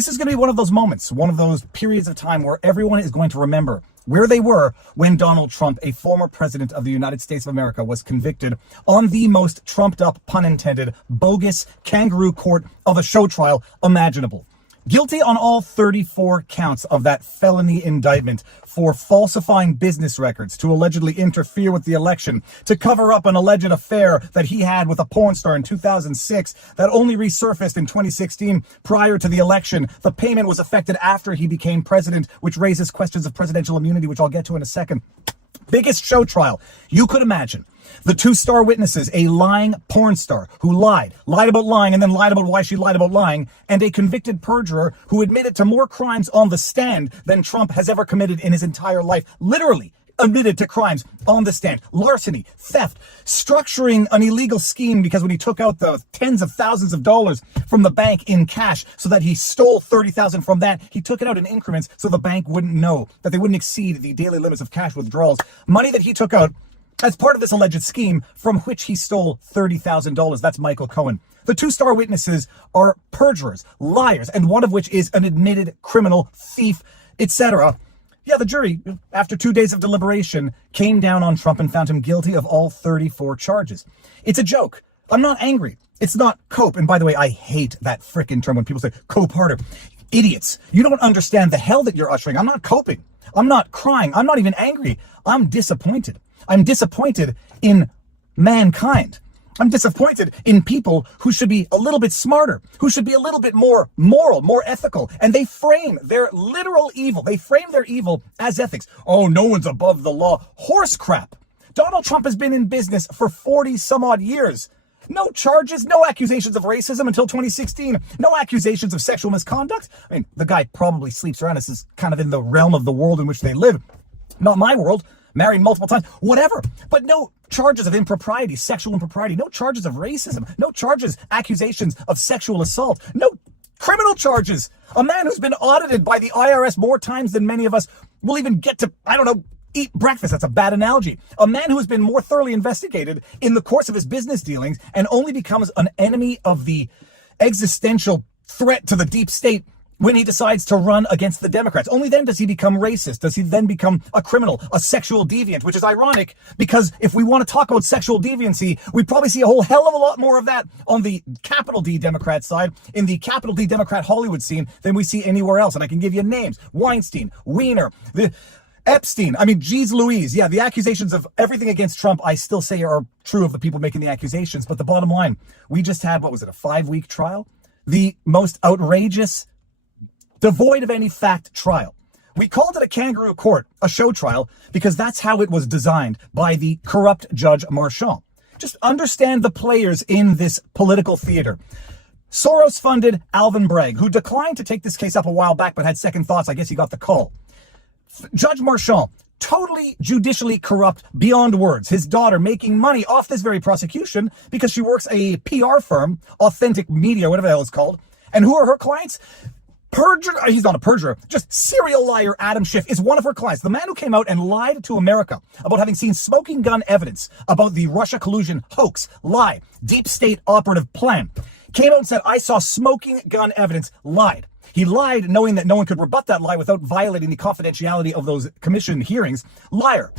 This is going to be one of those moments, one of those periods of time where everyone is going to remember where they were when Donald Trump, a former president of the United States of America, was convicted on the most trumped up, pun intended, bogus kangaroo court of a show trial imaginable. Guilty on all 34 counts of that felony indictment for falsifying business records to allegedly interfere with the election, to cover up an alleged affair that he had with a porn star in 2006 that only resurfaced in 2016 prior to the election. The payment was effected after he became president, which raises questions of presidential immunity, which I'll get to in a second. Biggest show trial you could imagine. The two star witnesses, a lying porn star who lied about lying and then lied about why she lied about lying, and a convicted perjurer who admitted to more crimes on the stand than Trump has ever committed in his entire life. Literally admitted to crimes on the stand. Larceny, theft, structuring an illegal scheme because when he took out the tens of thousands of dollars from the bank in cash so that he stole 30,000 from that, he took it out in increments so the bank wouldn't know, that they wouldn't exceed the daily limits of cash withdrawals. Money that he took out as part of this alleged scheme from which he stole $30,000. That's Michael Cohen. The two star witnesses are perjurers, liars, and one of which is an admitted criminal, thief, etc. Yeah, the jury, after 2 days of deliberation, came down on Trump and found him guilty of all 34 charges. It's a joke. I'm not angry. It's not cope. And by the way, I hate that frickin' term when people say, cope harder. Idiots. You don't understand the hell that you're ushering. I'm not coping. I'm not crying. I'm not even angry. I'm disappointed. I'm disappointed in mankind. I'm disappointed in people who should be a little bit smarter, who should be a little bit more moral, more ethical. And they frame their literal evil. They frame their evil as ethics. Oh, no one's above the law. Horse crap. Donald Trump has been in business for 40 some odd years. No charges, no accusations of racism until 2016. No accusations of sexual misconduct. I mean, the guy probably sleeps around. This is kind of in the realm of the world in which they live. Not my world. Married multiple times, whatever. But no charges of impropriety, sexual impropriety. No charges of racism. No charges, accusations of sexual assault. No criminal charges. A man who's been audited by the IRS more times than many of us will even get to, I don't know, eat breakfast. That's a bad analogy. A man who has been more thoroughly investigated in the course of his business dealings and only becomes an enemy of the existential threat to the deep state when he decides to run against the Democrats. Only then does he become racist. Does he then become a criminal, a sexual deviant, which is ironic because if we want to talk about sexual deviancy, we probably see a whole hell of a lot more of that on the capital D Democrat side, in the capital D Democrat Hollywood scene than we see anywhere else. And I can give you names: Weinstein, Weiner, Epstein. I mean, geez Louise. Yeah, the accusations of everything against Trump, I still say are true of the people making the accusations. But the bottom line, we just had, what was it, a 5-week trial? The most outrageous, devoid of any fact trial. We called it a kangaroo court, a show trial, because that's how it was designed by the corrupt Judge Marchand. Just understand the players in this political theater. Soros-funded Alvin Bragg, who declined to take this case up a while back but had second thoughts. I guess he got the call. Judge Marchand, totally judicially corrupt beyond words. His daughter making money off this very prosecution because she works a PR firm, Authentic Media, whatever the hell it's called. And who are her clients? Perjurer, he's not a perjurer, just serial liar Adam Schiff is one of her clients. The man who came out and lied to America about having seen smoking gun evidence about the Russia collusion hoax, lie, deep state operative plan. Came out and said, I saw smoking gun evidence, lied. He lied knowing that no one could rebut that lie without violating the confidentiality of those commission hearings. Liar.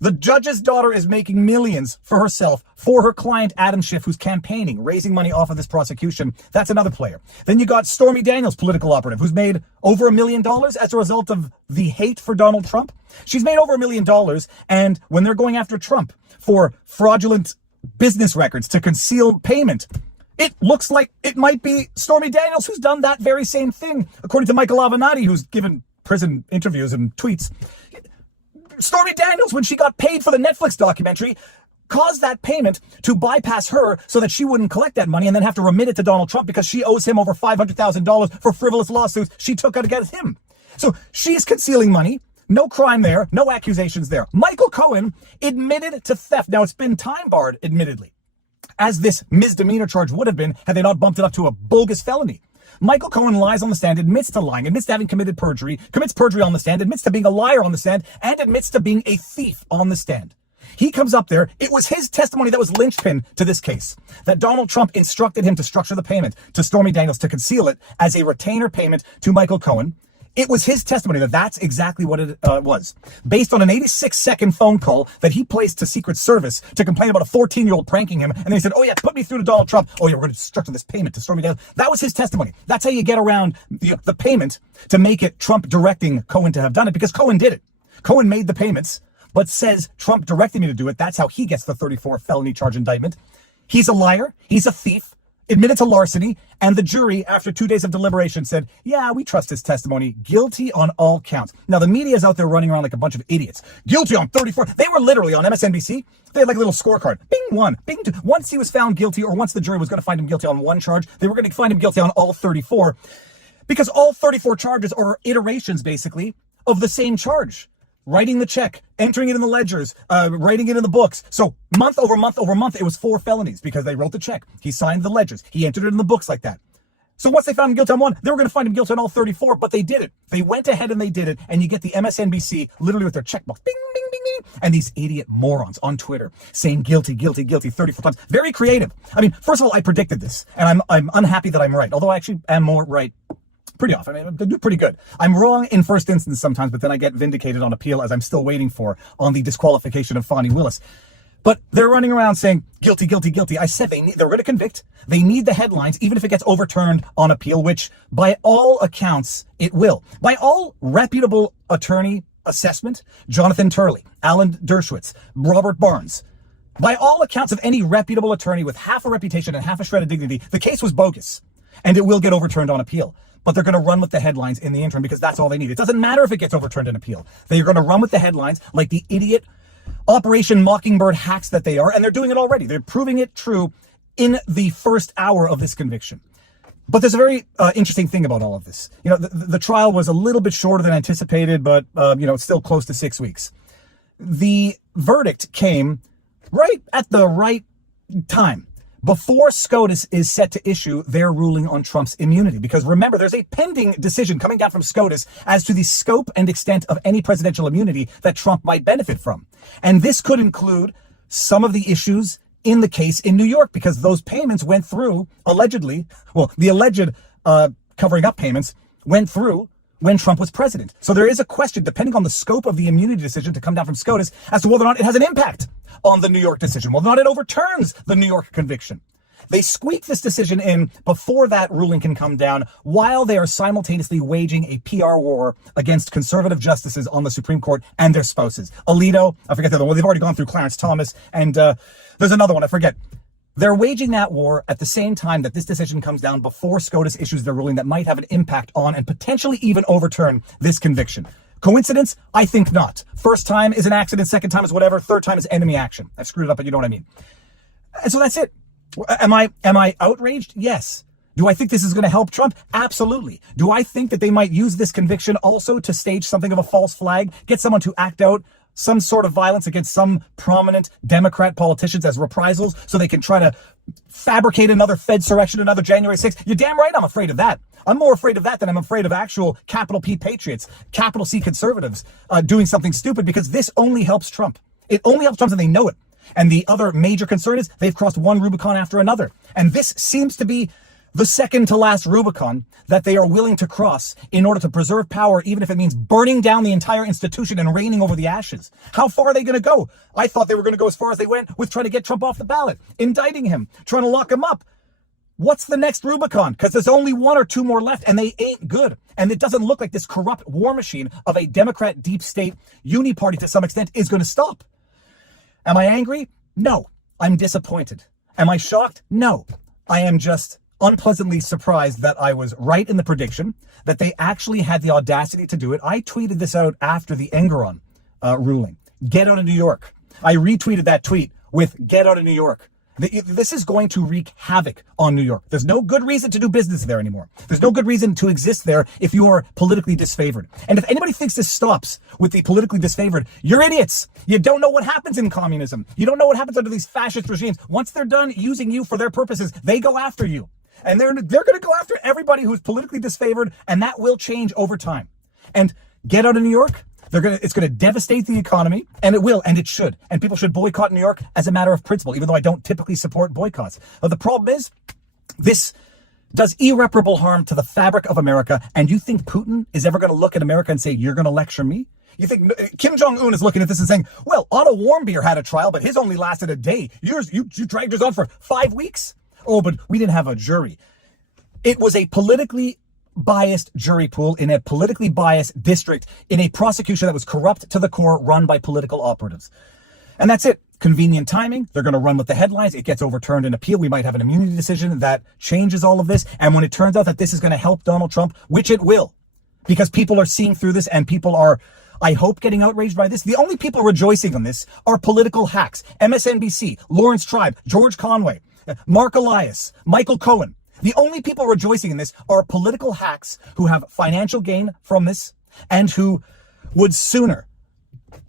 The judge's daughter is making millions for herself, for her client, Adam Schiff, who's campaigning, raising money off of this prosecution. That's another player. Then you got Stormy Daniels, political operative, who's made over $1 million as a result of the hate for Donald Trump. She's made over $1 million, and when they're going after Trump for fraudulent business records to conceal payment, it looks like it might be Stormy Daniels who's done that very same thing, according to Michael Avenatti, who's given prison interviews and tweets. Stormy Daniels, when she got paid for the Netflix documentary, caused that payment to bypass her so that she wouldn't collect that money and then have to remit it to Donald Trump because she owes him over $500,000 for frivolous lawsuits she took out against him. So she's concealing money. No crime there. No accusations there. Michael Cohen admitted to theft. Now, it's been time barred, admittedly, as this misdemeanor charge would have been had they not bumped it up to a bogus felony. Michael Cohen lies on the stand, admits to lying, admits to having committed perjury, commits perjury on the stand, admits to being a liar on the stand, and admits to being a thief on the stand. He comes up there. It was his testimony that was linchpin to this case, that Donald Trump instructed him to structure the payment to Stormy Daniels to conceal it as a retainer payment to Michael Cohen. It was his testimony that that's exactly what it was, based on an 86-second phone call that he placed to Secret Service to complain about a 14-year-old pranking him. And then he said, oh yeah, put me through to Donald Trump. Oh yeah, we're going to structure this payment to Stormy Daniels. That was his testimony. That's how you get around the payment to make it Trump directing Cohen to have done it, because Cohen did it. Cohen made the payments, but says Trump directed me to do it. That's how he gets the 34 felony charge indictment. He's a liar. He's a thief. Admitted to larceny, and the jury, after 2 days of deliberation, said, yeah, we trust his testimony, guilty on all counts. Now, the media is out there running around like a bunch of idiots. Guilty on 34. They were literally on MSNBC. They had like a little scorecard. Bing, 1, bing, 2. Once he was found guilty, or once the jury was going to find him guilty on one charge, they were going to find him guilty on all 34, because all 34 charges are iterations, basically, of the same charge. Writing the check, entering it in the ledgers, writing it in the books. So month over month over month, it was 4 felonies because they wrote the check. He signed the ledgers. He entered it in the books like that. So once they found him guilty on one, they were going to find him guilty on all 34, but they did it. They went ahead and they did it, and you get the MSNBC literally with their checkbox, bing, bing, bing, bing, and these idiot morons on Twitter saying guilty, guilty, guilty 34 times. Very creative. I mean, first of all, I predicted this, and I'm unhappy that I'm right, although I actually am more right pretty often. I do pretty good. I'm wrong in first instance sometimes, but then I get vindicated on appeal, as I'm still waiting for on the disqualification of Fani Willis. But they're running around saying guilty, guilty, guilty. I said they're going to convict. They need the headlines, even if it gets overturned on appeal, which by all accounts it will. By all reputable attorney assessment, Jonathan Turley, Alan Dershowitz, Robert Barnes, by all accounts of any reputable attorney with half a reputation and half a shred of dignity, the case was bogus, and it will get overturned on appeal. But they're going to run with the headlines in the interim because that's all they need. It doesn't matter if it gets overturned in appeal. They're going to run with the headlines like the idiot Operation Mockingbird hacks that they are, and they're doing it already. They're proving it true in the first hour of this conviction. But there's a very interesting thing about all of this. You know, the trial was a little bit shorter than anticipated, but, it's still close to 6 weeks. The verdict came right at the right time, before SCOTUS is set to issue their ruling on Trump's immunity. Because remember, there's a pending decision coming down from SCOTUS as to the scope and extent of any presidential immunity that Trump might benefit from. And this could include some of the issues in the case in New York, because those payments went through, allegedly, well, the alleged covering up payments went through when Trump was president. So there is a question, depending on the scope of the immunity decision to come down from SCOTUS, as to whether or not it has an impact on the New York decision, whether or not it overturns the New York conviction. They squeak this decision in before that ruling can come down, while they are simultaneously waging a PR war against conservative justices on the Supreme Court and their spouses. Alito, I forget the other one. They've already gone through Clarence Thomas, and there's another one, I forget. They're waging that war at the same time that this decision comes down, before SCOTUS issues their ruling that might have an impact on and potentially even overturn this conviction. Coincidence? I think not. First time is an accident, second time is whatever, third time is enemy action. I've screwed it up, but you know what I mean. And so that's it. Am I outraged? Yes. Do I think this is going to help Trump? Absolutely. Do I think that they might use this conviction also to stage something of a false flag, get someone to act out some sort of violence against some prominent Democrat politicians as reprisals so they can try to fabricate another Fedsurrection, another January 6th? You're damn right I'm afraid of that. I'm more afraid of that than I'm afraid of actual capital P patriots, capital C conservatives doing something stupid, because this only helps Trump. It only helps Trump, and they know it. And the other major concern is they've crossed one Rubicon after another. And this seems to be the second to last Rubicon that they are willing to cross in order to preserve power, even if it means burning down the entire institution and reigning over the ashes. How far are they going to go? I thought they were going to go as far as they went with trying to get Trump off the ballot, indicting him, trying to lock him up. What's the next Rubicon? Because there's only 1 or 2 more left, and they ain't good. And it doesn't look like this corrupt war machine of a Democrat deep state uni party to some extent is going to stop. Am I angry? No. I'm disappointed. Am I shocked? No. I am just unpleasantly surprised that I was right in the prediction, that they actually had the audacity to do it. I tweeted this out after the Engoron ruling. Get out of New York. I retweeted that tweet with "Get out of New York." This is going to wreak havoc on New York. There's no good reason to do business there anymore. There's no good reason to exist there if you are politically disfavored. And if anybody thinks this stops with the politically disfavored, you're idiots. You don't know what happens in communism. You don't know what happens under these fascist regimes. Once they're done using you for their purposes, they go after you. And they're going to go after everybody who's politically disfavored, and that will change over time. And get out of New York? It's gonna devastate the economy, and it will, and it should. And people should boycott New York as a matter of principle, even though I don't typically support boycotts. But the problem is, this does irreparable harm to the fabric of America, and you think Putin is ever going to look at America and say, you're going to lecture me? You think Kim Jong-un is looking at this and saying, well, Otto Warmbier had a trial, but his only lasted a day. You dragged yours on for 5 weeks? Oh, but we didn't have a jury. It was a politically biased jury pool in a politically biased district in a prosecution that was corrupt to the core, run by political operatives. And that's it. Convenient timing. They're going to run with the headlines. It gets overturned in appeal. We might have an immunity decision that changes all of this. And when it turns out that this is going to help Donald Trump, which it will, because people are seeing through this and people are, I hope, getting outraged by this. The only people rejoicing on this are political hacks. MSNBC, Lawrence Tribe, George Conway, Mark Elias, Michael Cohen. The only people rejoicing in this are political hacks who have financial gain from this and who would sooner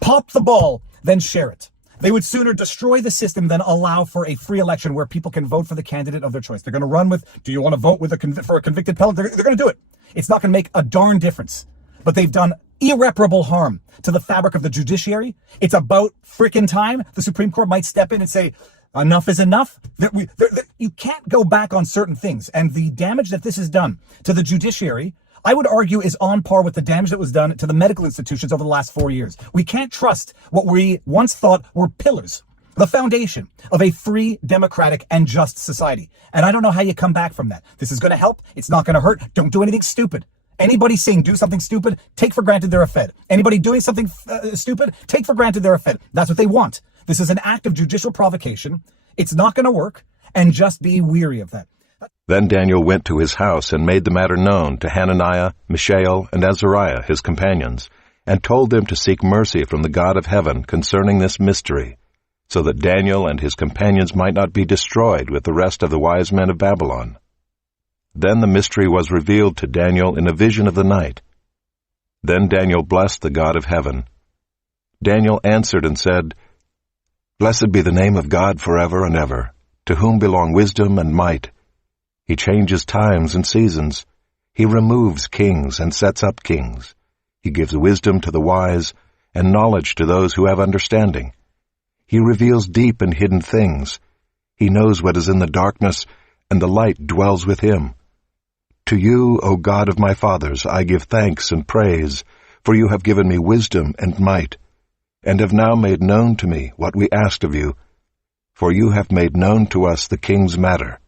pop the ball than share it. They would sooner destroy the system than allow for a free election where people can vote for the candidate of their choice. They're going to run with, do you want to vote with for a convicted felon? They're going to do it. It's not going to make a darn difference. But they've done irreparable harm to the fabric of the judiciary. It's about frickin' time the Supreme Court might step in and say, enough is enough. You can't go back on certain things. And the damage that this has done to the judiciary, I would argue, is on par with the damage that was done to the medical institutions over the last 4 years. We can't trust what we once thought were pillars, the foundation of a free, democratic, and just society. And I don't know how you come back from that. This is going to help. It's not going to hurt. Don't do anything stupid. Anybody saying do something stupid, take for granted they're a Fed. Anybody doing something stupid, take for granted they're a Fed. That's what they want. This is an act of judicial provocation. It's not going to work, and just be weary of that. Then Daniel went to his house and made the matter known to Hananiah, Mishael, and Azariah, his companions, and told them to seek mercy from the God of heaven concerning this mystery, so that Daniel and his companions might not be destroyed with the rest of the wise men of Babylon. Then the mystery was revealed to Daniel in a vision of the night. Then Daniel blessed the God of heaven. Daniel answered and said, Blessed be the name of God forever and ever, to whom belong wisdom and might. He changes times and seasons. He removes kings and sets up kings. He gives wisdom to the wise and knowledge to those who have understanding. He reveals deep and hidden things. He knows what is in the darkness, and the light dwells with him. To you, O God of my fathers, I give thanks and praise, for you have given me wisdom and might, and have now made known to me what we asked of you, for you have made known to us the king's matter.